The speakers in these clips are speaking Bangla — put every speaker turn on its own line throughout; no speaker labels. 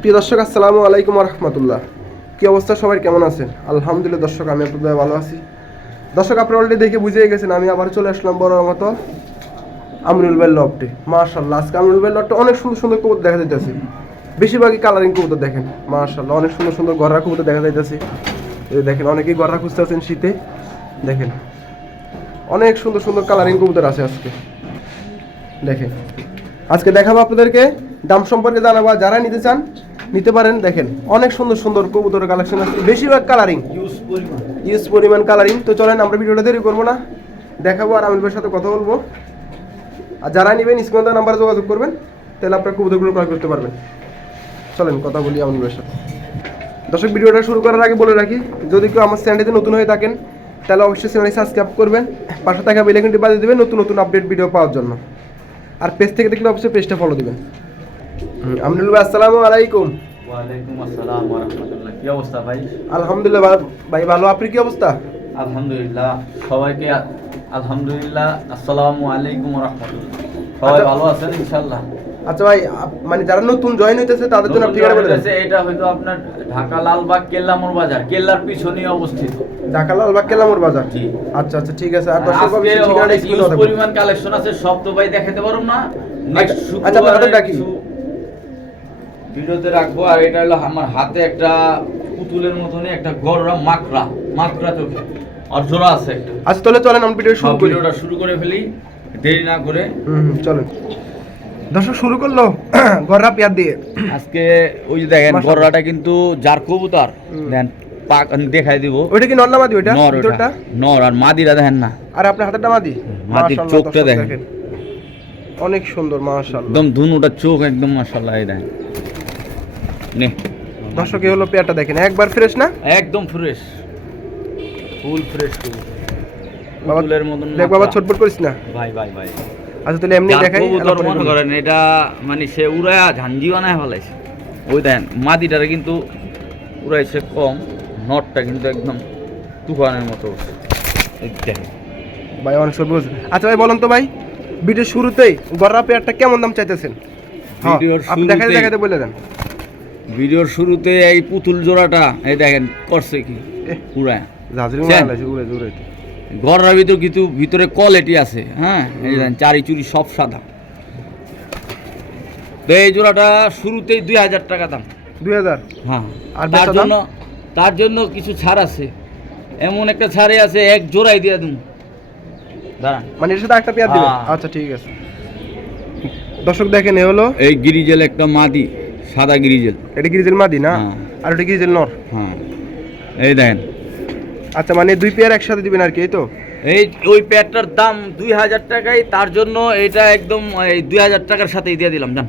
প্রিয় দর্শক আসসালামু আলাইকুম রহমতুল্লাহ কী অবস্থা সবাই কেমন আছেন
আলহামদুলিল্লাহ দর্শক আমি আপনাদের ভালো আছি দর্শক আপনি অলরেডি দেখে বুঝিয়ে গেছেন আমি আবার চলে আসলাম বড় মতো আমরুল ভাইয়ের লবটে মার্শাল্লাহ আজকে আমরুল ভাইয়ের লবটা অনেক সুন্দর সুন্দর কবুতর দেখা যাইতেছে বেশিরভাগই কালারিং কবুতর দেখেন মার্শাল্লাহ অনেক সুন্দর সুন্দর গররা কবুতর দেখা যাইতেছে দেখেন অনেকেই গররা আছেন শীতে দেখেন অনেক সুন্দর সুন্দর কালারিং কবুতর আছে আজকে দেখেন আজকে দেখাবো আপনাদেরকে দাম সম্পর্কে বা যারা নিতে চান নিতে পারেন দেখেন অনেক সুন্দর সুন্দর কবুতর কালেকশন আছে বেশিরভাগ কালারিং ইউজ পরিমাণ কালারিং তো চলেন আমরা ভিডিওটা দেরি করবো না দেখাবো আর আমির সাথে কথা বলবো আর যারা নেবেন স্ক্রিনদার নাম্বারে যোগাযোগ করবেন তাহলে আপনার কবুতরগুলো ক্রয় করতে পারবেন চলেন কথা বলি আমির সাথে দর্শক ভিডিওটা শুরু করার আগে বলে রাখি যদি কেউ আমার চ্যানেলটিতে নতুন হয়ে থাকেন তাহলে অবশ্যই চ্যানেলে সাবস্ক্রাইব করবেন পাশে থাকা বেলাইকনটি বাজিয়ে দেবেন নতুন নতুন আপডেট ভিডিও পাওয়ার জন্য আর পেজ থেকে দেখলে অবশ্যই পেজটা ফলো দেবেন আমরুল ভাই আসসালামু আলাইকুম
ওয়ালাইকুম আসসালাম ওয়া রাহমাতুল্লাহ কি অবস্থা ভাই আলহামদুলিল্লাহ ভাই ভালো আপনি কি অবস্থা আলহামদুলিল্লাহ সবাইকে আলহামদুলিল্লাহ আসসালামু আলাইকুম ওয়া রাহমাতুল্লাহ
সবাই আচ্ছা। ভালো আছেন ইনশাআল্লাহ আচ্ছা ভাই মানে যারা নতুন জয়েন হইতেছে তাদের জন্য ঠিকানা বলে দেন
এটা হয়তো আপনার ঢাকা লালবাগ কেল্লামোর বাজার কেল্লার পিছনেই অবস্থিত
ঢাকা লালবাগ কেল্লামোর বাজার জি আচ্ছা আচ্ছা ঠিক আছে আর দর্শক ভাই ঠিকানা
পরিমাণ কালেকশন আছে সব তো ভাই দেখাতে পারুম না আচ্ছা, আচ্ছা আপনাদের ডাকি ভিডিওতে রাখবো আর এটা হলো আমার হাতে একটা পুতুলের মতনই একটা গররা মাকড়া মাকড়া চোখে আর জোড়া আছে একটা আজ আচ্ছা, তাহলে চলেন আমি ভিডিও শুরু করি ভিডিওটা শুরু করে ফেলি দেরি না করে হুম চলেন দর্শক শুরু করলো গররা পেয়ার দিয়ে আজকে ওই যে দেখেন গররাটা কিন্তু যার কবুতর দেন পাক আমি দেখাই দিব ওইটা কি নর মাদি ওইটা ভিতরটা নর আর মাদিরা দেখেন না আর আপনার হাতেরটা মাদি মাদির চোখটা দেখেন
অনেক সুন্দর মাশাআল্লাহ
একদম ধুনুটা চোখ একদম মাশাআল্লাহ এই দেখেন নে
হলো পেয়ারটা দেখেন একবার ফ্রেশ না একদম ফ্রেশ ফুল ফ্রেশ বাবা
ফুলের মতন দেখ বাবা ছটপট করিস না ভাই
ভাই ভাই আচ্ছা তাহলে এমনি দেখাই করেন
এটা মানে সে ফেলাইছে ওই দেন মাদিটারে কিন্তু উড়াইছে কম নটটা কিন্তু একদম তুফানের মতো দেখেন
ভাই অনেক সবুজ আচ্ছা ভাই বলুন তো ভাই ভিডিও শুরুতেই গড়া পেয়ারটা কেমন দাম চাইতেছেন
হ্যাঁ আপনি দেখাতে বলে দেন ভিডিওর শুরুতে এই পুতুল জোড়াটা এই দেখেন করছে কি গড়ার ভিতরে কিছু ভিতরে কোয়ালিটি আছে হ্যাঁ চারি চুরি সব সাদা তো এই জোড়াটা শুরুতেই দুই হাজার টাকা দাম দুই হাজার হ্যাঁ আর তার জন্য তার জন্য কিছু ছাড় আছে এমন একটা ছাড়ে আছে এক জোড়াই দিয়ে দিন দাঁড়ান মানে এর সাথে একটা পেয়ার দিবেন হ্যাঁ।
আচ্ছা ঠিক আছে দর্শক দেখেন এ হলো এই গিরিজেল একটা মাদি
সাদা গ্রিজেল এটা গ্রিজেল মাদি না হ্যাঁ। আর এটা গ্রিজেল নর হ্যাঁ এই দেখেন
আচ্ছা মানে দুই পেয়ার একসাথে দিবেন আর কি তো
এই ওই পেয়ারটার দাম দুই হাজার টাকাই তার জন্য এটা একদম এই দুই হাজার টাকার সাথেই দিয়ে দিলাম জান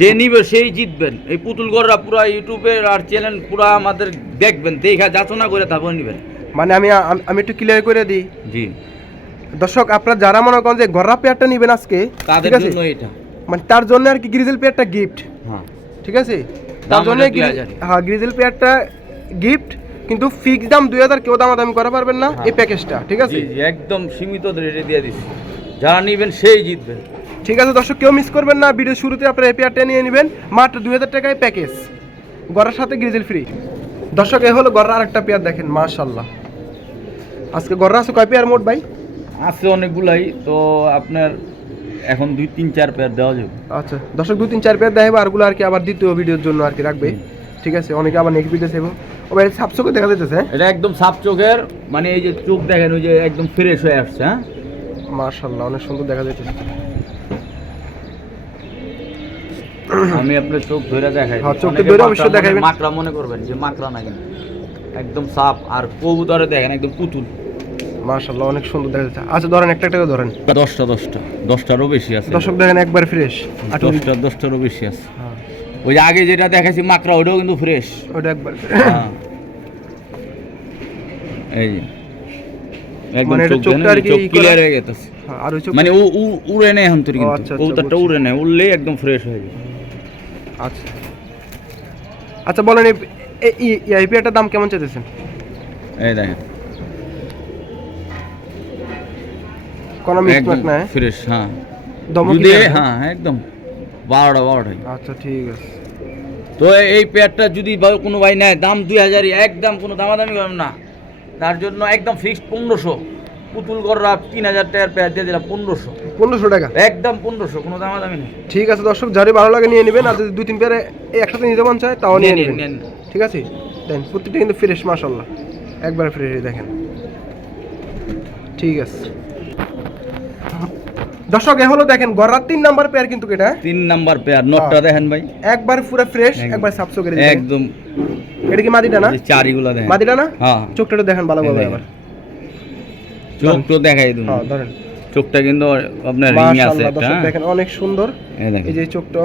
যে নিবে সেই জিতবেন এই পুতুল পুতুলগড়রা পুরো ইউটিউবে আর চ্যানেল পুরো আমাদের দেখবেন দেখা যাচনা করে তারপর নিবেন
মানে আমি আমি একটু ক্লিয়ার করে দিই জি দর্শক আপনারা যারা মনে করেন যে গররা পেয়ারটা নিবেন আজকে তাদের জন্য এটা মানে তার জন্য আর কি গ্রিজেল পেয়ারটা গিফট ঠিক আছে তার জন্য হ্যাঁ গ্রিজেল পেয়ারটা গিফট কিন্তু ফিক্স দাম দুই হাজার কেউ দামাদামি করা পারবেন না হ্যাঁ। এই প্যাকেজটা ঠিক আছে
একদম সীমিত রেটে দিয়ে দিচ্ছি যারা নেবেন সেই জিতবেন
ঠিক আছে দর্শক কেউ মিস করবেন না ভিডিও শুরুতে আপনারা এই পেয়ারটা নিয়ে নেবেন মাত্র দুই হাজার টাকায় প্যাকেজ গড়ার সাথে গ্রিজেল ফ্রি দর্শক এ হলো গড়ার আরেকটা পেয়ার দেখেন মাশাল্লাহ আজকে গড়রা আছে কয় পেয়ার মোট ভাই আছে অনেকগুলাই তো আপনার এখন দুই তিন চার পেয়ার দেওয়া যাবে আচ্ছা দর্শক দুই তিন চার পেয়ার দেখাবে আরগুলো আর কি আবার দ্বিতীয় ভিডিওর জন্য আর কি রাখবে ঠিক আছে অনেকে আবার নেক্সট ভিডিও সেবো ও ভাই সাপ চোখে দেখা যাচ্ছে
হ্যাঁ? এটা একদম সাপ চোখের মানে এই যে চোখ দেখেন ওই যে একদম ফ্রেশ হয়ে আসছে হ্যাঁ মার্শাল্লাহ অনেক সুন্দর দেখা যাচ্ছে
আমি আপনার চোখ ধরে
দেখাই হ্যাঁ চোখ ধরে অবশ্যই দেখাবেন মাকড়া মনে করবেন যে মাকড়া না কিন্তু একদম সাপ আর কবুতরে দেখেন একদম পুতুল
মাশাল্লাহ অনেক সুন্দর দেখা আচ্ছা ধরেন একটা একটা ধরেন
দশটা দশটা দশটারও বেশি আছে দেখেন একবার ফ্রেশ আচ্ছা, দশটা দশটারও বেশি আছে হ্যাঁ। ওই আগে যেটা দেখাইছি মাকড়া কিন্তু ফ্রেশ একবার হ্যাঁ। এই মানে আর কি হ্যাঁ, মানে উড়ে নেয় আচ্ছা, আচ্ছা, একদম ফ্রেশ হয়ে যায় আচ্ছা আচ্ছা
বলেন এই দাম কেমন চাইতেছেন
এই দেখেন হ্যাঁ হ্যাঁ।, হ্যাঁ একদম বারোটা আচ্ছা ঠিক আছে তো এই পেয়ারটা যদি কোনো দাম দুই হাজারই একদম কোনো না তার জন্য একদম ফিক্সড পনেরোশো তিন হাজার টাকার দিয়ে দিলাম পনেরোশো পনেরোশো টাকা একদম পনেরোশো কোনো দামাদামি নেই
ঠিক আছে দর্শক যারই ভালো লাগে নিয়ে নেবেন আর যদি দুই তিন পেয়ারে একসাথে নিতে মন চায় তাও নিয়ে নেবেন ঠিক আছে প্রত্যেকটা কিন্তু ফ্রেশ মাসাল্লাহ একবার ফ্রেশ দেখেন ঠিক আছে দর্শক হলো দেখেন গড়ার তিন নাম্বার পেয়ার কিন্তু এটা তিন নাম্বার পেয়ার নটটা দেখেন ভাই একবার পুরো ফ্রেশ একবার সাফসো করে একদম এটা কি মাদিটা না চারিগুলা দেখেন মাদিটা না হ্যাঁ চোখটা দেখেন ভালো করে আবার
চোখ তো দেখাই দিন হ্যাঁ ধরেন চোখটা কিন্তু আপনার রিং আছে একটা হ্যাঁ। দেখেন
অনেক সুন্দর এই যে চোখটা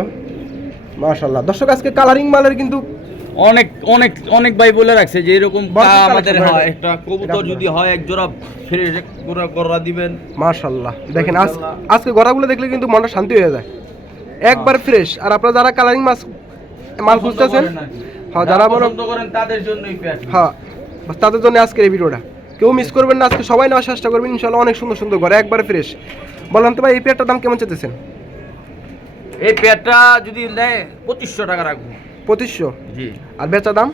মাশাআল্লাহ দর্শক আজকে কালারিং মালের কিন্তু
অনেক অনেক অনেক ভাই বলে রাখছে যে এরকম আমাদের হয় একটা কবুতর যদি হয় এক জোড়া ফিরে গোড়া গড়া দিবেন
দেখেন আজকে গড়াগুলো দেখলে কিন্তু মনটা শান্তি হয়ে যায় একবার হ্যাঁ। ফ্রেশ আর আপনারা যারা কালারিং মাছ
মাল খুঁজতেছেন হ্যাঁ যারা করেন তাদের জন্যই হ্যাঁ
তাদের জন্য আজকের এই ভিডিওটা কেউ মিস করবেন না আজকে সবাই নেওয়ার চেষ্টা করবেন ইনশাল্লাহ অনেক সুন্দর সুন্দর ঘরে একবার ফ্রেশ বললাম তো ভাই এই পেয়ারটার দাম কেমন চেতেছেন
এই পেয়ারটা যদি পঁচিশশো টাকা রাখবো পঁচিশশো জি আর বেচা দাম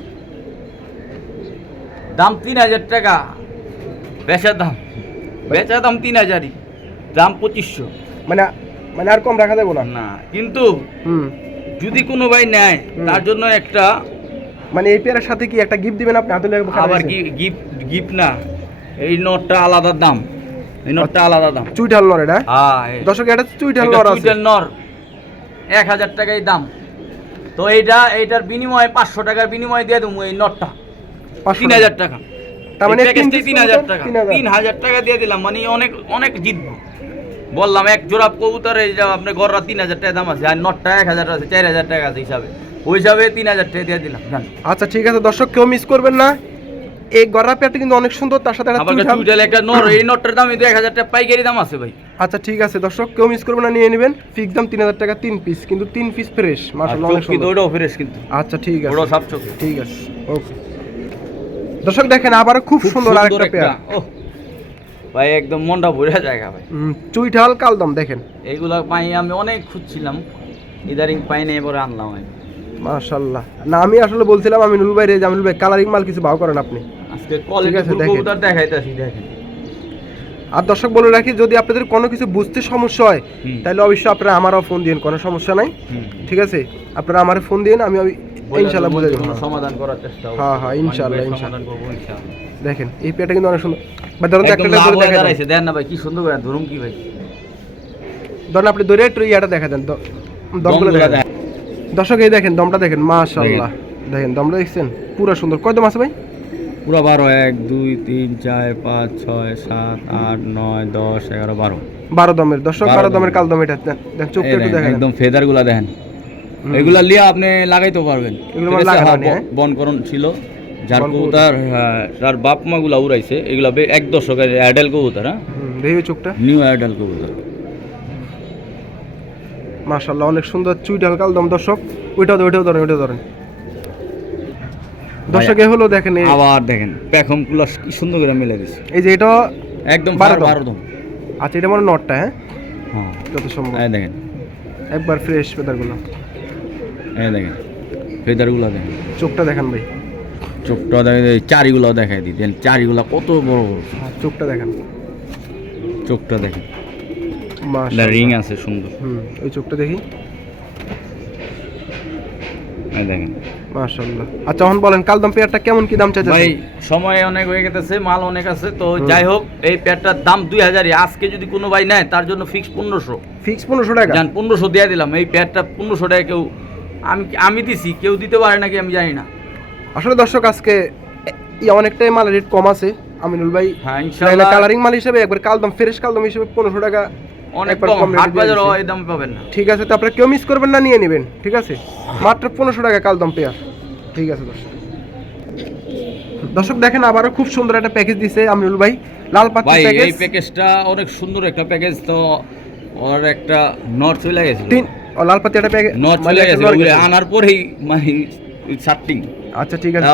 দাম তিন হাজার টাকা বেচার দাম বেচার দাম তিন হাজারই দাম পঁচিশশো মানে
মানে আর কম রাখা যাবে না না
কিন্তু যদি কোনো ভাই নেয় তার জন্য একটা
মানে এই পেয়ারের সাথে কি একটা গিফট দিবেন আপনি হাতে আবার
গিফট গিফট না এই নটটা আলাদা দাম এই নটটা আলাদা দাম চুইটাল নর হ্যাঁ, এটা হ্যাঁ দশকে এটা চুইটাল নর আছে চুইটাল নর এক হাজার টাকাই দাম তো এইটা এইটার বিনিময়ে পাঁচশো টাকার বিনিময়ে দিয়ে দেবো এই নটটা তিন হাজার টাকা মানে তিন হাজার টাকা তিন হাজার টাকা দিয়ে দিলাম মানে অনেক অনেক জিতবো বললাম এক জোড়া কবুতরে আপনার গড়রা তিন হাজার টাকা দাম আছে আর নটটা এক হাজার আছে চার হাজার টাকা আছে হিসাবে ওই হিসাবে তিন হাজার টাকা দিয়ে দিলাম
আচ্ছা ঠিক আছে দর্শক কেউ মিস করবেন না এই গড়া পেয়ারটা কিন্তু অনেক সুন্দর তার সাথে একটা চুইটাল একটা নর এই
নটটার দাম কিন্তু 1000 টাকা পাইকারি দাম আছে ভাই
আচ্ছা ঠিক আছে দর্শক কেউ মিস করবেন না নিয়ে নেবেন ফিক্স দাম 3000 টাকা তিন পিস কিন্তু তিন পিস ফ্রেশ মাশাআল্লাহ অনেক সুন্দর ওটা
ফ্রেশ কিন্তু আচ্ছা ঠিক আছে ওটা সব চোখে ঠিক আছে ওকে
দর্শক দেখেন আবার খুব সুন্দর আরেকটা পেয়ার
ওহ ভাই একদম মনটা ভরে জায়গা ভাই
চুইঠাল কালদম দেখেন
এইগুলা পাই আমি অনেক খুঁজছিলাম ইদারিং পাই না এবারে আনলাম আমি
মাশাল্লাহ না আমি আসলে বলছিলাম ভাই রে ভাই কালারিং মাল কিছু করেন আপনি
আজকে কোয়ালিটি দেখাইতাছি দেখেন
আর দর্শক বলে রাখি যদি আপনাদের কোনো কিছু বুঝতে সমস্যা হয় তাহলে অবশ্যই আপনারা আমারও ফোন দিন কোনো সমস্যা নাই ঠিক আছে আপনারা আমার ফোন দিন আমি ইনশাআল্লাহ বলে সমাধান করার চেষ্টা হ্যাঁ হ্যাঁ ইনশাআল্লাহ ইনশাআল্লাহ দেখেন এই পেটা কিন্তু অনেক সুন্দর বা ধরুন একটা দেখা
দেন না ভাই কি সুন্দর করে ধরুন কি ভাই
ধরুন আপনি ধরে একটু ইয়াটা দেখা দেন দমগুলো দেখা দর্শক এই দেখেন দমটা দেখেন মাশাল্লাহ দেখেন দমটা দেখছেন পুরো সুন্দর কয় দম আছে ভাই
পুরো বারো এক দুই তিন চার পাঁচ ছয় সাত আট নয় দশ এগারো বারো
বারো দমের দর্শক বারো দমের কাল দম এটা দেখেন চোখ একটু দেখেন একদম
ফেদারগুলা দেখেন এগুলা লিয়া আপনি লাগাইতে পারবেন এগুলো হ্যাঁ। বনকরণ ছিল যার কবুতার তার হ্যাঁ, বাপ মা গুলা উড়াইছে এগুলা এক দশকের অ্যাডাল কবুতার হ্যাঁ চোখটা নিউ অ্যাডাল কবুতার
মাশাল্লাহ অনেক সুন্দর চুই কাল দম দর্শক ওইটাও ওইটাও ধরেন ওইটাও ধরেন দর্শক এ হলো দেখেন আবার দেখেন পেখম গুলো কি সুন্দর করে মিলে গেছে এই যে এটা একদম বারো দম আচ্ছা এটা মানে নটটা
হ্যাঁ হ্যাঁ যত সম্ভব হ্যাঁ দেখেন
একবার ফ্রেশ ফেদারগুলো
হ্যাঁ দেখেন ফেদারগুলো দেখেন
চোখটা দেখেন ভাই
চোখটা দেখেন চারিগুলো দেখাই দেন চারিগুলো কত বড় বড়
হ্যাঁ, চোখটা দেখেন চোখটা দেখেন না
রিং আছে সুন্দর
হুম চোখটা দেখি দেখেন মাশাআল্লাহ আচ্ছা এখন বলেন কালদম পেয়ারটা কেমন কি দাম ভাই
সময় অনেক হয়ে গেছে মাল অনেক আছে তো যাই হোক এই পেয়ারটার দাম 2000 আজকে যদি কোনো ভাই নেয় তার জন্য ফিক্স 1500 ফিক্স 1500 টাকা জান 1500 দিয়ে দিলাম এই পেয়ারটা 1500 টাকা কেউ আমি আমি দিছি কেউ দিতে পারে নাকি আমি জানি না আসলে দর্শক আজকে অনেকটাই
মাল রেট কম আছে আমিনুল ভাই হ্যাঁ ইনশাআল্লাহ
কালারিং মাল হিসেবে একবার
কালদম ফ্রেশ কালদম হিসেবে 1500 টাকা অনেক কম হাট বাজার এই দামে পাবেন না ঠিক আছে তো আপনারা কেউ মিস করবেন না নিয়ে নেবেন ঠিক আছে মাত্র পনেরোশো টাকা কাল দাম পেয়ার ঠিক আছে দর্শক দর্শক দেখেন আবারও খুব সুন্দর একটা প্যাকেজ দিছে আমরুল ভাই লাল পাতি প্যাকেজ এই
প্যাকেজটা অনেক সুন্দর একটা প্যাকেজ তো ওর একটা নর্থ চলে গেছে তিন লাল পাতি একটা প্যাকেজ নট মানে চলে গেছে আনার পরেই মানে সার্টিং আচ্ছা ঠিক আছে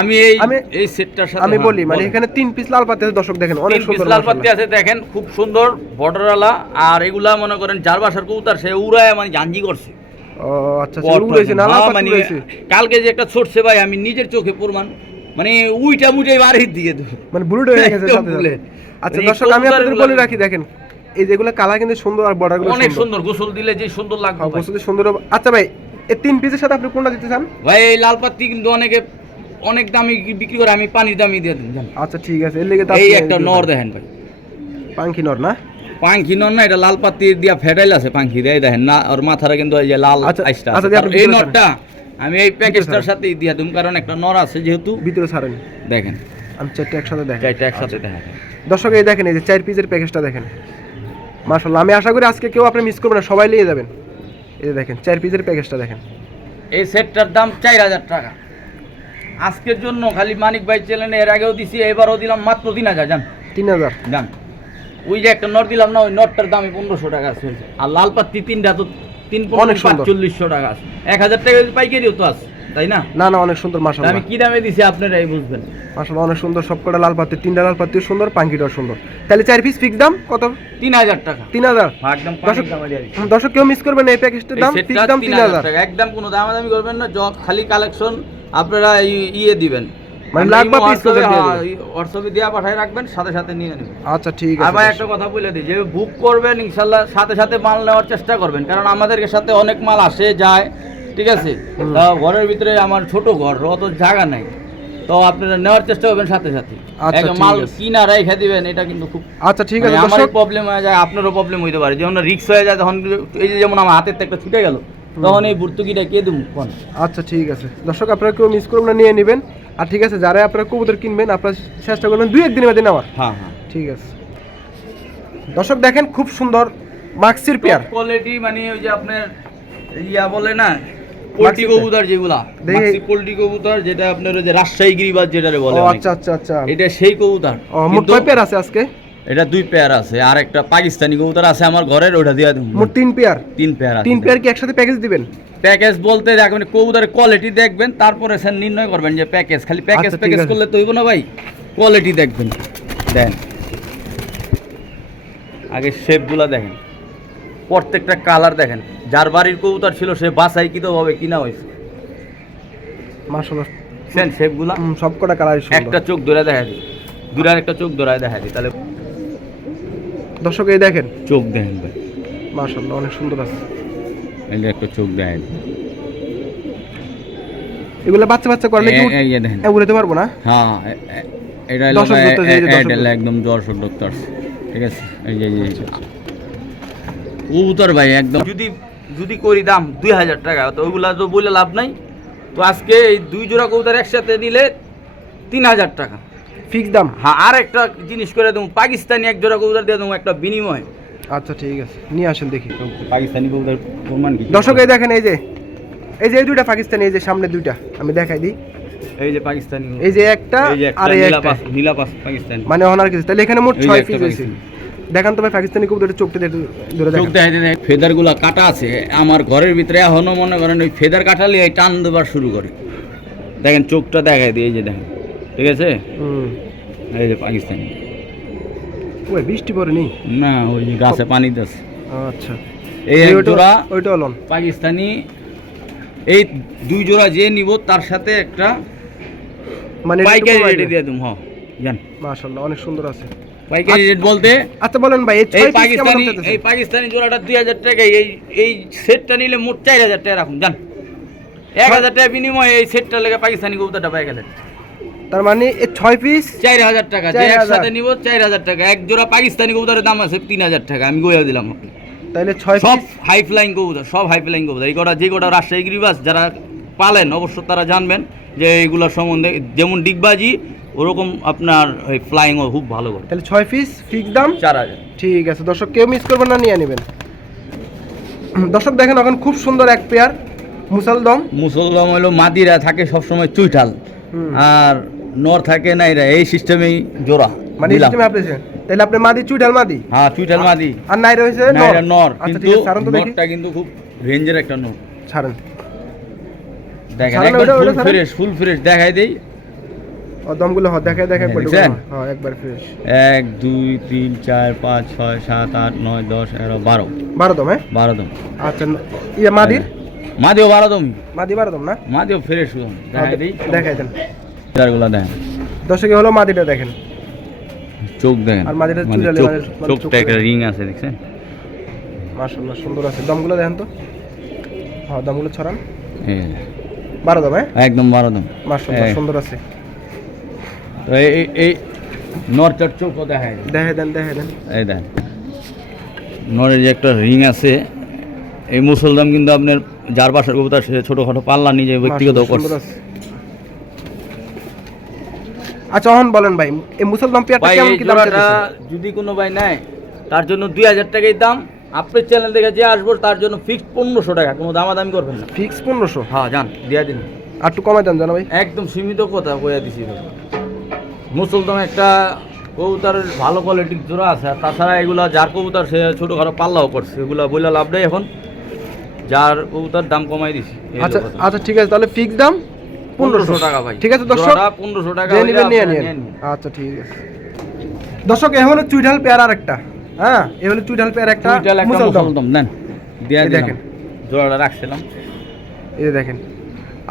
আমি এই এই সেটটার সাথে আমি হ্যাঁ, বলি মানে
এখানে তিন পিস লাল পাতি আছে দর্শক দেখেন অনেক
সুন্দর লাল পাতি আছে দেখেন খুব সুন্দর বর্ডারওয়ালা আর এগুলা মনে করেন যার বাসার কবুতর সে উড়ায় মানে জাঞ্জি করছে আচ্ছা, কালকে যে একটা ছড়ছে ভাই আমি নিজের চোখে প্রমাণ মানে উইটা মুটাই বাড়ির দিয়ে
মানে হয়ে গেছে সাথে আচ্ছা মানে দর্শক আমি আপনাদের বলে রাখি দেখেন এই যেগুলো কালা কিন্তু সুন্দর আর বর্ডারগুলো অনেক সুন্দর
গোসল দিলে যে সুন্দর লাগবে হ্যাঁ, গোসল সুন্দর আচ্ছা ভাই এই তিন পিসের সাথে আপনি কোনটা দিতে চান ভাই এই লাল পাতি কিন্তু অনেকে অনেক দামি বিক্রি করে আমি পানির দামি দিয়ে দিন
আচ্ছা ঠিক আছে এর লেগে এই একটা নর দেখেন ভাই পাঙ্খি নর না
পাঙ্খি নর না এটা লাল পাতি দিয়া ফেডাইল আছে পাঙ্খি দিয়ে দেখেন না ওর মাথাটা কিন্তু এই যে লাল আচ্ছা, আইসটা আচ্ছা, এই নরটা আমি এই প্যাকেজটার সাথেই দিয়া দিম কারণ একটা নর আছে যেহেতু ভিতরে ছাড়েন দেখেন
আমি চারটে একসাথে দেখেন চারটে একসাথে দেখেন দর্শক এই দেখেন এই যে চার পিসের প্যাকেজটা দেখেন মাশাআল্লাহ আমি আশা করি আজকে কেউ আপনি মিস করবেন না সবাই নিয়ে যাবেন এই দেখেন চার পিসের প্যাকেজটা দেখেন
এই সেটটার দাম চার হাজার টাকা আজকের জন্য খালি মানিক ভাই চ্যানেলে এর আগেও দিছি এবারও দিলাম মাত্র তিন হাজার জান তিন হাজার জান ওই যে একটা নট দিলাম না ওই নটটার দামে পনেরোশো টাকা আছে আর লাল পাত্তি তিনটা তো তিন পনেরো চল্লিশশো টাকা আছে এক হাজার টাকা পাইকারিও তো আছে তাই না না না অনেক সুন্দর আমি কি দামে দিছি আপনারাই বুঝবেন অনেক
সুন্দর সবকটা লাল পাতি তিনটা লাল পাতি সুন্দর পাঙ্কিটাও সুন্দর তাহলে চার পিস ফিক্স দাম কত টাকা একদম দর্শক দর্শক কেউ মিস করবেন এই প্যাকেজটার দাম ফিক্স দাম
একদম কোনো করবেন না খালি কালেকশন আপনারা ইয়ে দিবেন মানে হ্যাঁ, পাঠায় রাখবেন সাথে সাথে নিয়ে
আচ্ছা ঠিক আছে
একটা কথা বলে দিই যে বুক করবেন সাথে সাথে মাল নেওয়ার চেষ্টা করবেন কারণ আমাদের সাথে অনেক মাল আসে যায় ঠিক আছে তা ঘরের ভিতরে আমার ছোট ঘর অত জায়গা নাই তো আপনারা নেওয়ার চেষ্টা করবেন সাথে সাথে আচ্ছা, মাল কিনা রেখে দিবেন এটা কিন্তু খুব আচ্ছা ঠিক আছে মানে আমার প্রবলেম হয়ে যায় আপনারও প্রবলেম হইতে পারে যেমন রিক্স হয়ে যায় তখন এই যে যেমন আমার হাতের একটা ছুটে গেল তখন এই ভর্তুকিটা কে দেবো
আচ্ছা ঠিক আছে দর্শক আপনারা কেউ মিস করবেন না নিয়ে নেবেন আর ঠিক আছে যারাই আপনারা কবুতর কিনবেন আপনারা চেষ্টা করবেন দুই একদিনের মধ্যে নেওয়ার হ্যাঁ হ্যাঁ ঠিক আছে দর্শক দেখেন খুব সুন্দর মাক্সির পেয়ার
কোয়ালিটি মানে ওই যে আপনার ইয়া বলে না
পোল্ট্রি কবুতর
যেগুলা মাক্সি পোল্ট্রি কবুতর যেটা যে রাজশাহী গিরিবাজ বলে আচ্ছা আচ্ছা আচ্ছা এটা সেই কবুতর মোট কয় পেয়ার আছে আজকে এটা দুই পেয়ার আছে আর একটা পাকিস্তানি কবুতর আছে আমার ঘরের ওটা দিয়ে মোট তিন পেয়ার তিন পেয়ার তিন পেয়ার কি একসাথে প্যাকেজ দিবেন প্যাকেজ বলতে দেখবেন কবুতরের কোয়ালিটি দেখবেন তারপরে স্যার নির্ণয় করবেন যে প্যাকেজ খালি প্যাকেজ আচ্ছা, প্যাকেজ করলে তো হইব না ভাই কোয়ালিটি দেখবেন দেন আগে শেপগুলো দেখেন প্রত্যেকটা কালার দেখেন যার বাড়ির কবুতর ছিল সে বাসাইকৃতভাবে কিনা হয়েছে
চোখ এগুলো বাচ্চা বাচ্চা করলে কি পারবো না
হ্যাঁ, একদম জ্বর ঠিক আছে কবুতর ভাই একদম যদি যদি করি দাম দুই হাজার টাকা তো ওইগুলা তো বলে লাভ নাই তো আজকে এই দুই জোড়া কবুতর একসাথে নিলে তিন হাজার টাকা ফিক্স দাম হ্যাঁ আর একটা জিনিস করে দেবো পাকিস্তানি এক জোড়া কবুতর দিয়ে দেবো একটা বিনিময়
আচ্ছা ঠিক আছে নিয়ে আসেন দেখি পাকিস্তানি কবুতর প্রমাণ দর্শক এই দেখেন এই যে এই যে এই দুইটা পাকিস্তানি এই যে সামনে দুইটা আমি দেখাই দিই
এই যে পাকিস্তানি
এই যে একটা আর এই একটা
নীলা পাকিস্তানি মানে ওনার কিছু তাহলে এখানে মোট 6 পিস হয়েছে
দেখান তো ভাই পাকিস্তানি চোখটা ধরে চোখ
কাটা আছে আমার ঘরের ভিতরে মনে করেন ওই ফেদার কাটালে এই টান দেবার শুরু করে দেখেন চোখটা দেখাই দিয়ে যে দেখেন ঠিক আছে এই যে পাকিস্তানি ওই বৃষ্টি পড়েনি না ওই যে গাছে পানি দিচ্ছে আচ্ছা এই জোড়া ওইটা অলন পাকিস্তানি এই দুই জোড়া যে নিব তার সাথে একটা মানে পাইকারি রেডি দিয়ে দিম হ্যাঁ
জান মাশাআল্লাহ অনেক সুন্দর আছে পাইকারি রেট বলতে আচ্ছা বলেন ভাই এই পাকিস্তানি এই
পাকিস্তানি জোড়াটা দুই হাজার টাকা এই এই সেটটা নিলে মোট চার হাজার টাকা রাখুন জান এক হাজার টাকা বিনিময়ে এই সেটটা লেগে পাকিস্তানি পাই গেলেন তার মানে এই ছয় পিস চার হাজার টাকা যে একসাথে নিব চার হাজার টাকা এক জোড়া পাকিস্তানি দাম আছে তিন হাজার টাকা আমি গোয়া দিলাম আপনি তাহলে ছয় সব হাই ফ্লাইং সব এই কটা যে কটা রাজশাহী গিরিবাস যারা পালেন অবশ্য তারা জানবেন যে এইগুলোর সম্বন্ধে যেমন ডিগবাজি ওরকম আপনার ওই ফ্লাইংও খুব ভালো করে তাহলে ছয় পিস ফিক্স দাম চার হাজার ঠিক আছে দর্শক কেউ মিস করবেন না নিয়ে নেবেন দর্শক দেখেন এখন খুব সুন্দর এক পেয়ার মুসলদম মুসলদম হলো মাদিরা থাকে সবসময় চুইঠাল আর নর থাকে না এরা এই সিস্টেমেই জোড়া মানে সিস্টেমে আপনি তাহলে আপনি মাদি চুইঠাল মাদি হ্যাঁ চুইঠাল মাদি আর নাই
রয়েছে নর আচ্ছা, কিন্তু নরটা
কিন্তু খুব রেঞ্জের একটা নর ছাড়েন দেখেন একবার ফুল ফ্রেশ ফুল ফ্রেশ দেখাই দেই
দমগুলো দেখে দেখে হ্যাঁ, হ্যাঁ একবার ফ্রেশ
এক দুই তিন চার পাঁচ ছয় সাত আট নয় দশ এগারো বারো বারো দম হ্যাঁ বারো দম আচ্ছা ইয়ে মাদির হ্যাঁ। মাদিও বারো দম মাদি বারো দম না মাদিও ফ্রেশ দম আচ্ছা, দেখাই দেন চারগুলো দেখেন
দশকে হলো মাদিটা দেখেন
চোখ দেখেন আর মাদিটা মানে চুলালে চোখটা একটা রিং আছে দেখছেন
মাশাআল্লাহ সুন্দর আছে দমগুলো দেখেন তো হ্যাঁ দমগুলো ছড়ান
হ্যাঁ। বারো দম হ্যাঁ একদম বারো দম মাশাআল্লাহ সুন্দর আছে এই মুসলদাম কিন্তু আপনার যার বাসার সে ছোটোখাটো পাল্লা নিজে ব্যক্তিগত আচ্ছা
বলেন ভাই এই মুসলদাম
যদি কোনো ভাই নেয় তার জন্য দুই হাজার টাকাই দাম আপনার চ্যানেল থেকে যে আসবো তার জন্য ফিক্সড পনেরোশো টাকা কোনো দামাদামি করবেন না ফিক্সড পনেরোশো হ্যাঁ যান দিয়ে দিন আর একটু কমাই দেন জানো ভাই একদম সীমিত কথা কইয়া দিছি মুসলদম একটা কবুতার ভালো কোয়ালিটির জোড়া আছে আর তাছাড়া এগুলো যার কবুতার সে ছোটোখাটো পাল্লাও করছে এগুলো বইলা লাভ নেই এখন যার কবুতার দাম কমাই দিছি আচ্ছা
আচ্ছা ঠিক আছে তাহলে ফিক্স দাম পনেরোশো টাকা ভাই ঠিক আছে দর্শক পনেরোশো টাকা নেবেন নিয়ে আচ্ছা ঠিক আছে দর্শক এ হলো চুইঢাল পেয়ার আর একটা হ্যাঁ এ হলো চুইঢাল পেয়ার একটা মুসলদম
নেন দেখেন জোড়াটা রাখছিলাম এই দেখেন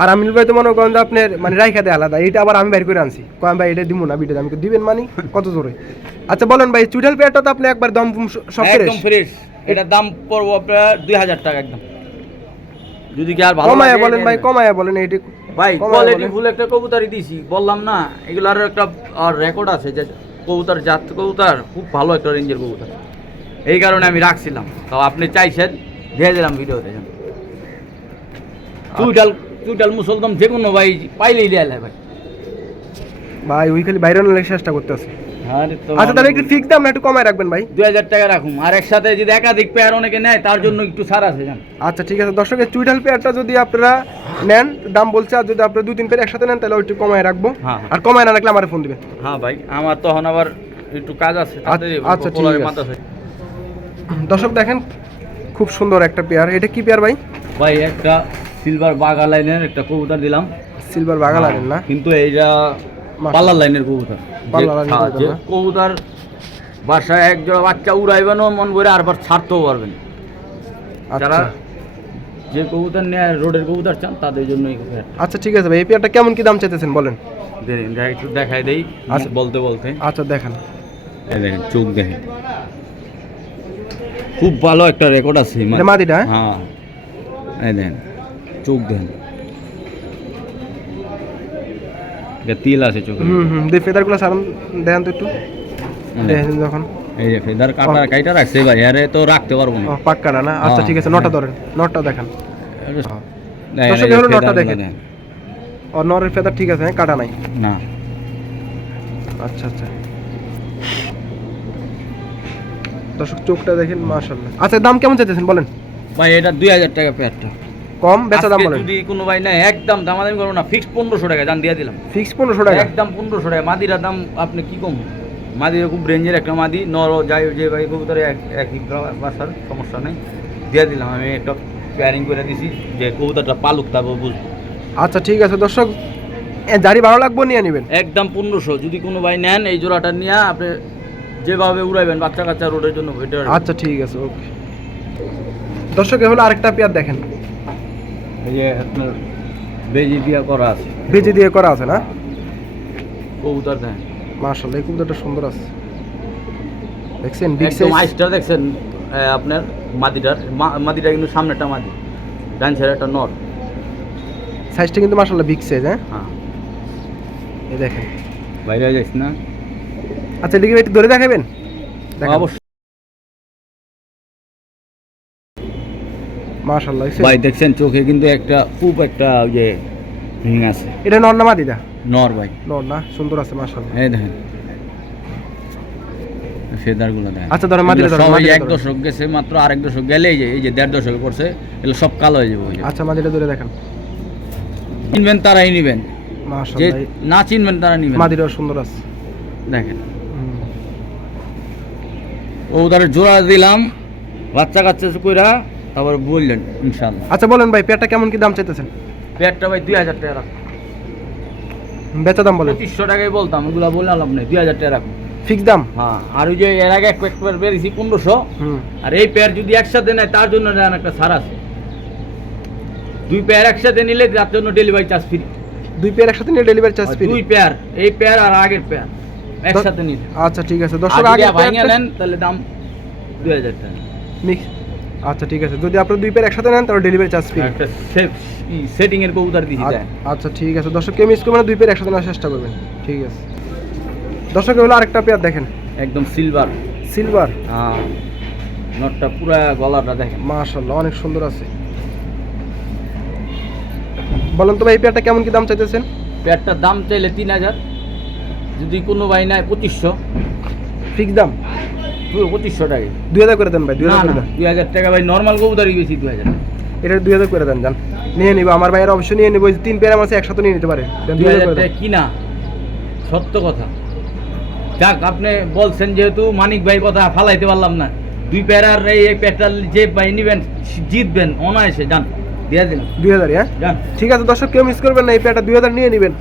আর আমিনুল ভাই তো মনে করেন যে আপনার মানে রাইখাতে আলাদা এটা আবার আমি বের করে আনছি কয়েন ভাই এটা দিব না বিটা আমি দিবেন মানে কত জোরে আচ্ছা বলেন ভাই চুডাল পেয়ারটা তো আপনি একবার দম সব একদম ফ্রেশ
এটা দাম পড়বো আপনার দুই হাজার টাকা একদম যদি কি আর ভালো কমায়া বলেন ভাই
কমায়া বলেন এটা ভাই কোয়ালিটি
ফুল একটা কবুতারি দিছি বললাম না এগুলো আর একটা আর রেকর্ড আছে যে কবুতার জাত কবুতার খুব ভালো একটা রেঞ্জের কবুতার এই কারণে আমি রাখছিলাম তো আপনি চাইছেন দিয়ে দিলাম ভিডিওতে দুই চুইটাল মুসলদম যে কোনো ভাই পাইলেই দেয়া ভাই
ভাই ওই খালি বাইরে অনেক চেষ্টা করতেছে হ্যাঁ,
আচ্ছা তাহলে একটু ফিক্স দাম না একটু কমায় রাখবেন ভাই দুই হাজার টাকা রাখুন আর একসাথে যদি একাধিক পেয়ার অনেকে নেয় তার জন্য একটু ছাড় আছে জান
আচ্ছা ঠিক আছে দর্শকের চুইটাল পেয়ারটা যদি আপনারা নেন দাম বলছে আর যদি আপনারা দুই তিন পেয়ার একসাথে নেন তাহলে একটু কমায় রাখবো হ্যাঁ, হ্যাঁ। আর কমায় না রাখলে আমার ফোন দিবেন
হ্যাঁ ভাই আমার তখন আবার একটু কাজ আছে আচ্ছা, আচ্ছা ঠিক আছে
দর্শক দেখেন খুব সুন্দর একটা পেয়ার এটা কি পেয়ার ভাই
ভাই একটা সিলভার বাঘা লাইনের একটা কবুতর দিলাম সিলভার বাঘা লাইনের না কিন্তু এইটা পাল্লার লাইনের কবুতর কবুতর বাসায় এক জোড়া বাচ্চা না মন ভরে আরবার ছাড়তেও পারবেন আচ্ছা। যারা যে কবুতর নেয় রোডের কবুতর চান তাদের জন্য
আচ্ছা ঠিক আছে ভাই এই পেয়ারটা কেমন কি
দাম চাইতেছেন বলেন একটু দেখাই দেই আচ্ছা বলতে বলতে আচ্ছা দেখেন চোখ দেখেন খুব ভালো একটা রেকর্ড আছে মাদিটা মানে হ্যাঁ? হ্যাঁ এই দেখেন চোখ দেন আছে হুম হুম তো
একটু দেখেন
এই যে ফেদার কাটা কাইটা রাখছে ভাই আরে তো রাখতে পারবো না না আচ্ছা হ্যাঁ, ঠিক আছে নটা হ্যাঁ। ধরেন নটা দেখেন
নরের ফেদার ঠিক আছে হ্যাঁ, কাটা নাই আচ্ছা, আচ্ছা দর্শক চোখটা দেখেন মাশাআল্লাহ আচ্ছা দাম কেমন চাইতেছেন বলেন ভাই এটা দুই হাজার টাকা
প্যাটটা কম বেচা দাম বলেন যদি কোনো ভাই না একদম দাম আমি করবো না ফিক্সড পনেরোশো টাকা দাম দিয়ে দিলাম ফিক্স পনেরোশো টাকা একদম পনেরোশো টাকা মাদিরা দাম আপনি কি কম মাদি খুব রেঞ্জের একটা মাদি নর যাই যে ভাই কবুতরে এক এক বাসার সমস্যা নাই দিয়ে দিলাম আমি একটা প্যারিং করে দিছি যে কবুতরটা পালুক তাবো বুঝবো
আচ্ছা ঠিক আছে দর্শক দাড়ি ভালো লাগবো নিয়ে নেবেন
একদম পনেরোশো যদি কোনো ভাই নেন এই জোড়াটা নিয়ে আপনি যেভাবে উড়াইবেন বাচ্চা কাচ্চা রোডের জন্য
আচ্ছা ঠিক আছে ওকে দর্শক হলো আরেকটা পেয়ার দেখেন
বেজি দিয়া করা আছে
বেজি দিয়ে করা আছে না কবুতর দেন মাশাআল্লাহ এই কবুতরটা সুন্দর আছে দেখছেন বিগ সাইজ মাইস্টার
দেখছেন আপনার মাদিটার মাদিটা কিন্তু সামনেটা মাদি ডান একটা নর
সাইজটা কিন্তু মাশাআল্লাহ বিগ সাইজ হ্যাঁ? হ্যাঁ
এই দেখেন বাইরে যাইছ না আচ্ছা লিখে একটু ধরে দেখাবেন অবশ্যই মাশাআল্লাহ ভাই দেখছেন চোখে কিন্তু একটা খুব একটা রিং আছে
এটা নর না মাদিদা নর ভাই নর না সুন্দর আছে মাশাআল্লাহ
এই দেখেন ফেদারগুলো দেখেন আচ্ছা ধরেন মাদিদা সবাই এক দশক গেছে মাত্র আরেক দশক গেলে এই যে এই যে দেড় দশক পড়ছে সব কালো হয়ে যাবে আচ্ছা মাদিদা ধরে দেখেন কিনবেন তারাই নেবেন যে না চিনবেন তারা নেবেন মাদিদা সুন্দর আছে দেখেন ও ধরে জোড়া দিলাম বাচ্চা কাচ্চা কইরা আবার বললেন ইনশাল্লাহ আচ্ছা বলেন ভাই পেয়ারটা কেমন কি দাম চাইতেছেন পেয়ারটা ভাই দুই হাজার টাকা রাখুন বেচা দাম বলে পঁচিশশো টাকাই বলতাম ওগুলা বললাম লাভ নেই দুই হাজার টাকা রাখুন ফিক্স দাম হ্যাঁ আর ওই যে এর আগে এক এক একবার বেরিয়েছি পনেরোশো আর এই পেয়ার যদি একসাথে নেয় তার জন্য যেন একটা ছাড় আছে দুই পেয়ার একসাথে নিলে তার জন্য ডেলিভারি চার্জ ফ্রি দুই পেয়ার একসাথে নিলে ডেলিভারি চার্জ ফ্রি দুই পেয়ার এই পেয়ার আর আগের পেয়ার একসাথে নিলে
আচ্ছা ঠিক আছে দর্শক আগে ভাঙিয়ে নেন তাহলে দাম দুই হাজার টাকা মিক্স আচ্ছা ঠিক আছে যদি আপনারা দুই পেয়ার একসাথে নেন তাহলে ডেলিভারি চার্জ ফ্রি একটা সেটিং এর উদার দিয়ে যায় আচ্ছা ঠিক আছে দর্শক কেমিস কো মানে দুই পেয়ার একসাথে নেওয়ার চেষ্টা করবেন ঠিক আছে দর্শক হলো আরেকটা পেয়ার দেখেন একদম সিলভার সিলভার হ্যাঁ নটটা পুরো গলাটা দেখেন মাশাআল্লাহ অনেক সুন্দর আছে
বলেন তো ভাই এই পেয়ারটা কেমন কি দাম চাইতেছেন পেয়ারটার দাম চাইলে তিন হাজার যদি কোনো ভাই নেয় পঁচিশশো ফিক্স দাম যাক আপনি বলছেন যেহেতু মানিক ভাই কথা ফালাইতে পারলাম না দুই প্যারার এই প্যাটাল যে ভাই নিবেন জিতবেন অনায়াসে যান দিয়ে দিন দুই হাজার হ্যাঁ? ঠিক
আছে দর্শক কেউ মিস করবেন না এই প্যাটা দুই হাজার নিয়ে নিবেন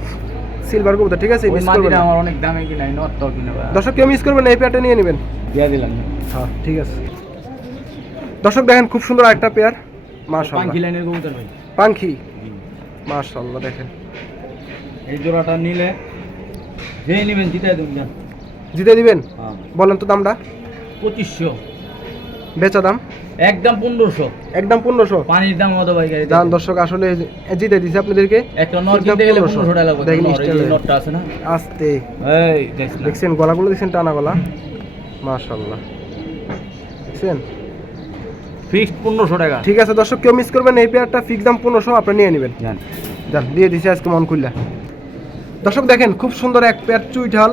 সিলভার কবুতর ঠিক আছে মিস করবেন আমার
অনেক দামে কিনা নট তো কিনা
দর্শক কেউ মিস করবেন এই পেয়ারটা নিয়ে নেবেন দিয়া দিলাম হ্যাঁ ঠিক আছে দর্শক দেখেন খুব সুন্দর একটা পেয়ার মাশাআল্লাহ পাখি
লাইনের কবুতর ভাই
পাখি মাশাআল্লাহ দেখেন এই জোড়াটা নিলে যেই নেবেন জিতে দেবেন জিতে দিবেন হ্যাঁ। বলেন তো দামটা পঁচিশশো বেচা দাম
একদম পনেরোশো একদম পনেরোশো পানির দাম কত ভাই গাড়ি দর্শক আসলে জিতে দিছে আপনাদেরকে একটা নট গেলে পনেরোশো টাকা লাগবে দেখেন আছে না আস্তে এই
দেখছেন গলাগুলো দেখছেন টানা গলা মাশাআল্লাহ দেখছেন
ফিক্সড পনেরোশো টাকা ঠিক
আছে দর্শক কেউ মিস করবেন এই পেয়ারটা ফিক্স দাম পনেরোশো আপনি নিয়ে নেবেন যান দিয়ে দিছি আজকে মন খুললা দর্শক দেখেন খুব সুন্দর এক পেয়ার ঢাল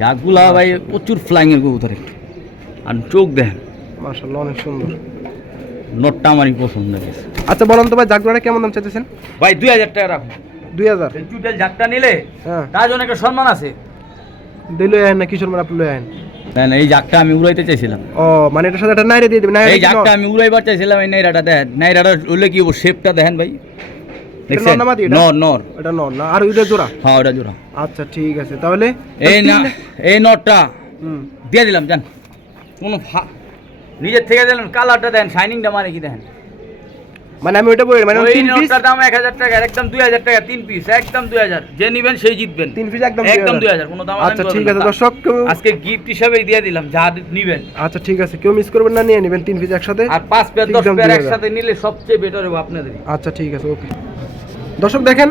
জাগুলা ভাই প্রচুর ফ্লাইংয়ের কবুতর একটু আর চোখ দেখেন
মার্শাল্লাহ অনেক সুন্দর
নটটা আমারই পছন্দ গেছে
আচ্ছা বলুন তো ভাই জাগুলাটা কেমন দাম চাইতেছেন
ভাই দুই হাজার টাকা
রাখুন দুই হাজার
চুটেল জাগটা নিলে হ্যাঁ। তার জন্য একটা সম্মান আছে
দিলে আইন না কিশোর মারা আপনি লয়ে
না না এই জাগটা আমি উড়াইতে চাইছিলাম ও মানে এটা সাথে একটা নাইরে দিয়ে দেবেন এই জাগটা আমি উড়াইবার চাইছিলাম এই নাইরাটা দেখেন নাইরাটা উড়লে কি শেপটা দেখেন ভাই না আর জোড়া হ্যাঁ, ওটা জোড়া আচ্ছা ঠিক আছে তাহলে এই না এই দিয়ে দিলাম কোনো নিজের থেকে দিলাম কালারটা দেন শাইনিংটা মানে কি দেন
মানে আমি ওটা বলি মানে ওই
নোটটার দাম 1000 টাকা একদম 2000 টাকা তিন পিস একদম 2000 যে নেবেন সেই জিতবেন তিন পিস একদম একদম 2000 কোনো দাম আচ্ছা ঠিক আছে দর্শক আজকে গিফট হিসাবে দিয়ে দিলাম যা নেবেন
আচ্ছা ঠিক আছে কেউ মিস করবেন না নিয়ে নেবেন তিন পিস একসাথে আর পাঁচ পেয়ার দশ পেয়ার একসাথে
নিলে সবচেয়ে বেটার হবে আপনাদের
আচ্ছা ঠিক আছে ওকে দর্শক দেখেন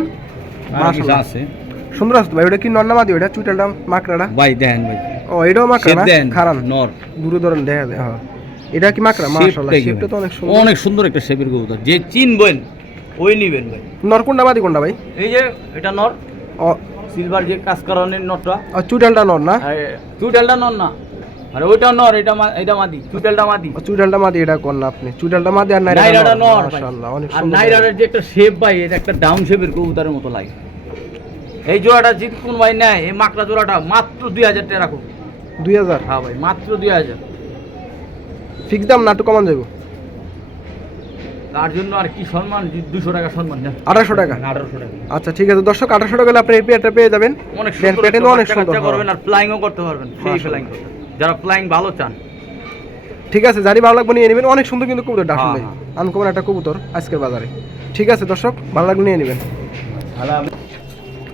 মাশাআল্লাহ আছে সুন্দর আছে ভাই ওটা কি নর নামাদি ওটা চুটালটা মাকড়াটা ভাই দেন ভাই ও এটাও মাকড়া খারাপ নর দূরে দূরে দেখা যায় হ্যাঁ এটা কি মাকড়া মাশাআল্লাহ শেপটা তো অনেক সুন্দর অনেক সুন্দর একটা শেপের কবুতর
যে চিনবেন ওই নিবেন ভাই
নর বাদি কোনটা ভাই
এই যে এটা নর সিলভার যে কাজ করানোর নটটা
আর চুটালটা নর না
চুটালটা নর না আরে ওইটা নর এটা এটা মাদি চুটালটা মাদি চুডালটা মাদি এটা কোন না আপনি চুডালটা মাদি আর নাইরাটা নর মাশাআল্লাহ অনেক সুন্দর আর নাইরাটার যে একটা শেপ ভাই এটা একটা ডাউন শেপের কবুতরের মতো লাগে এই জোড়াটা যদি কোন ভাই নেয় এই মাকড়া জোড়াটা মাত্র দুই হাজার টাকা রাখো দুই হাজার হ্যাঁ ভাই মাত্র দুই হাজার ফিক্স দাম নাটু কমান যাবো তার জন্য আর কি সম্মান দুশো টাকা সম্মান আঠারোশো টাকা আঠারোশো টাকা
আচ্ছা ঠিক আছে দর্শক আঠারোশো টাকা আপনি পেয়ে যাবেন অনেক সুন্দর অনেক সুন্দর হ্যাঁ। করবেন
আর ফ্লাইংও করতে পারবেন সেই ফ্লাইং যারা ফ্লাইং ভালো চান
ঠিক আছে ভালো লাগবে নিয়ে নেবেন অনেক সুন্দর কিন্তু কবুতর হ্যাঁ, আসলে হ্যাঁ। আনকমন একটা কবুতর আজকের বাজারে ঠিক আছে দর্শক ভালো লাগবে নিয়ে নেবেন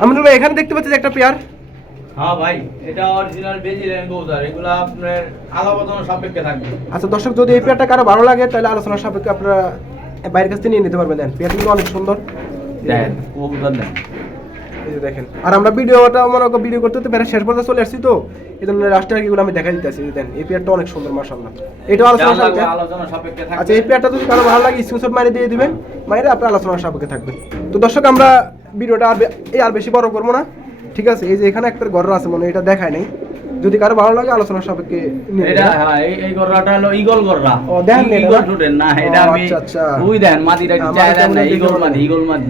আমি এখানে দেখতে পাচ্ছি একটা পেয়ার হ্যাঁ আচ্ছা দর্শক যদি এই পেয়ারটা কারো ভালো লাগে তাহলে আলোচনার সাপেক্ষে আপনারা বাইরের কাছ থেকে নিয়ে নিতে পারবেন দেন কিন্তু অনেক সুন্দর দেখেন আর আমরা ভিডিওটা মনে ভিডিও করতে শেষ পর্যন্ত চলে আসছি তো এই জন্য আর আমি দেখাই দিতেছি দেন এই পেয়ারটা অনেক সুন্দর মাশাআল্লাহ এটা আলোচনা
সাপেক্ষে আচ্ছা এই পেয়ারটা
যদি কারো ভালো লাগে স্ক্রিনশট মারি দিয়ে দিবেন মাইরে আপনার আলোচনার সাপেক্ষে থাকবে তো দর্শক আমরা ভিডিওটা আর এই আর বেশি বড় করবো না ঠিক আছে এই যে এখানে একটা গররা আছে মনে এটা দেখায় নাই যদি কারো ভালো লাগে আলোচনা
সাপেক্ষে এটা হ্যাঁ এই গররাটা হলো ইগল গররা ও দেখেন দেন ইগল টুডেন না এটা আমি ওই আচ্ছা, আচ্ছা। দেন মাদিটা চায় দেন না ইগল মাদি ইগল মাদি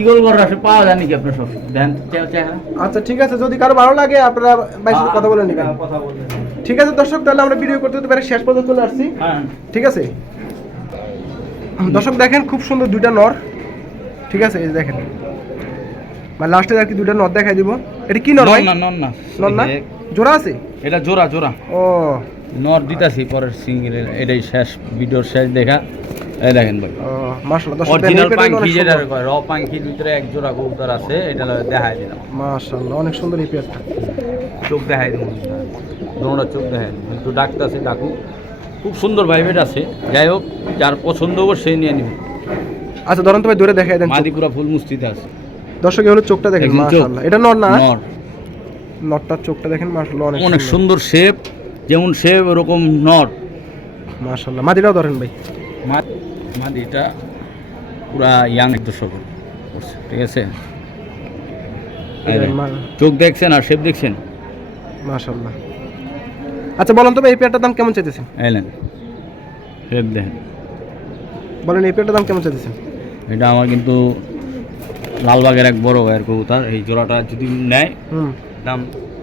ইগল গররা সে পাওয়া যায় নাকি আপনার সব দেন চেহারা
আচ্ছা ঠিক আছে যদি কারো ভালো লাগে আপনারা বাইশে হ্যাঁ, কথা বলে নেবেন হ্যাঁ, কথা বলে ঠিক আছে দর্শক তাহলে আমরা ভিডিও করতে পারি শেষ পর্যন্ত চলে আসছি হ্যাঁ। ঠিক আছে দর্শক দেখেন খুব সুন্দর দুইটা নর ঠিক আছে এই দেখেন মানে লাস্টে আর কি দুইটা দেখাই দিব এটা কি না
না না জোড়া আছে এটা জোড়া জোড়া ও দিতাছি পরের এটাই শেষ ভিডিওর শেষ দেখা এই দেখেন ভাই মাশাআল্লাহ অরিজিনাল পাঙ্কি যেটা কয় র পাঙ্কির ভিতরে এক জোড়া আছে এটা দেখাই দিলাম মাশাআল্লাহ অনেক সুন্দর এই পেয়ারটা চোখ দেখাই দিব দোনোটা চোখ দেখাই দিব একটু ডাকু খুব সুন্দর ভাইবেট আছে যাই হোক যার পছন্দ হবে সেই নিয়ে নিবে আচ্ছা ধরেন তো ভাই ধরে দেখাই দেন মাদিপুরা ফুল মুস্তিতে আছে দর্শক হলো চোখটা দেখেন মাশাআল্লাহ এটা নর না নর
নরটার চোখটা দেখেন মাশাআল্লাহ অনেক অনেক সুন্দর
শেপ যেমন শেপ ওরকম নর মাশাআল্লাহ মাদিটাও ধরেন ভাই মাদিটা পুরা ইয়াং দর্শক ঠিক আছে চোখ দেখছেন আর শেপ দেখছেন মাশাআল্লাহ
আচ্ছা বলেন তো এই পেয়ারটার দাম কেমন চাইতেছেন
এলেন শেপ দেখেন
বলেন এই পেয়ারটার দাম কেমন চাইতেছেন
এটা আমার কিন্তু লালবাগের এক বড় ভাইয়ের কবুতর এই জোড়াটা যদি নেয় দাম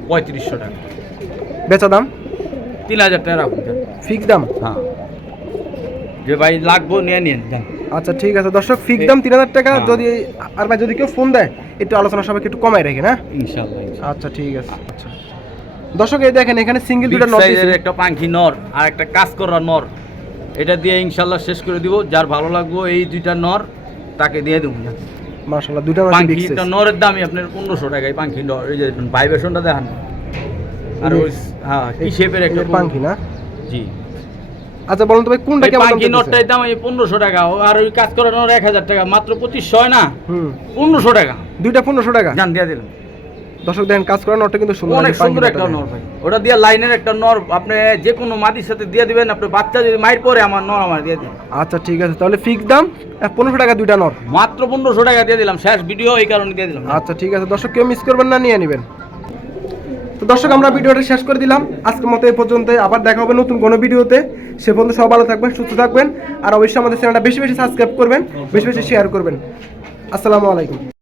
পঁয়ত্রিশশো টাকা বেচা দাম তিন হাজার টাকা রাখুন ফিক্স দাম হ্যাঁ যে ভাই লাগবো নিয়ে নিন যান
আচ্ছা ঠিক আছে দর্শক ফিক্স দাম তিন হাজার টাকা হ্যাঁ। যদি আর ভাই যদি কেউ ফোন দেয় একটু আলোচনা সবাইকে একটু কমাই রাখি হ্যাঁ? না ইনশাল্লাহ আচ্ছা ঠিক আছে আচ্ছা দর্শক এই দেখেন এখানে সিঙ্গেল দুটা নর
একটা পাখি নর আর একটা কাজ করার নর এটা দিয়ে ইনশাল্লাহ শেষ করে দিব যার ভালো লাগবো এই দুইটা নর তাকে দিয়ে দেবো
মাশাআল্লাহ
নরের দামই আপনার 1500 নর এই যে আর ওই হ্যাঁ শেপের একটা না জি আচ্ছা বলুন তো ভাই কোনটা কেমন পাঙ্খি নরটাই দাম এই 1500 টাকা আর ওই কাজ করানোর 1000 টাকা মাত্র 2500 না হুম 1500 টাকা দুইটা
1500 টাকা জান দিয়া দিলাম দর্শক দেখেন কাজ করা কিন্তু সুন্দর অনেক সুন্দর একটা নর
ভাই ওটা লাইনের একটা নর আপনি যে কোনো মাদির সাথে দিয়ে দিবেন আপনি বাচ্চা যদি পরে আমার নর আমার দিয়ে দিন আচ্ছা ঠিক আছে তাহলে ফিক্স দাম পনেরোশো টাকা দুইটা নর মাত্র পনেরোশো টাকা দিয়ে দিলাম শেষ ভিডিও এই কারণে দিয়ে দিলাম
আচ্ছা ঠিক আছে দর্শক কেউ মিস করবেন না নিয়ে নেবেন তো দর্শক আমরা ভিডিওটা শেষ করে দিলাম আজকের মতো এই পর্যন্ত আবার দেখা হবে নতুন কোনো ভিডিওতে সে পর্যন্ত সব ভালো থাকবেন সুস্থ থাকবেন আর অবশ্যই আমাদের চ্যানেলটা বেশি বেশি সাবস্ক্রাইব করবেন বেশি বেশি শেয়ার
করবেন আসসালামু আলাইকুম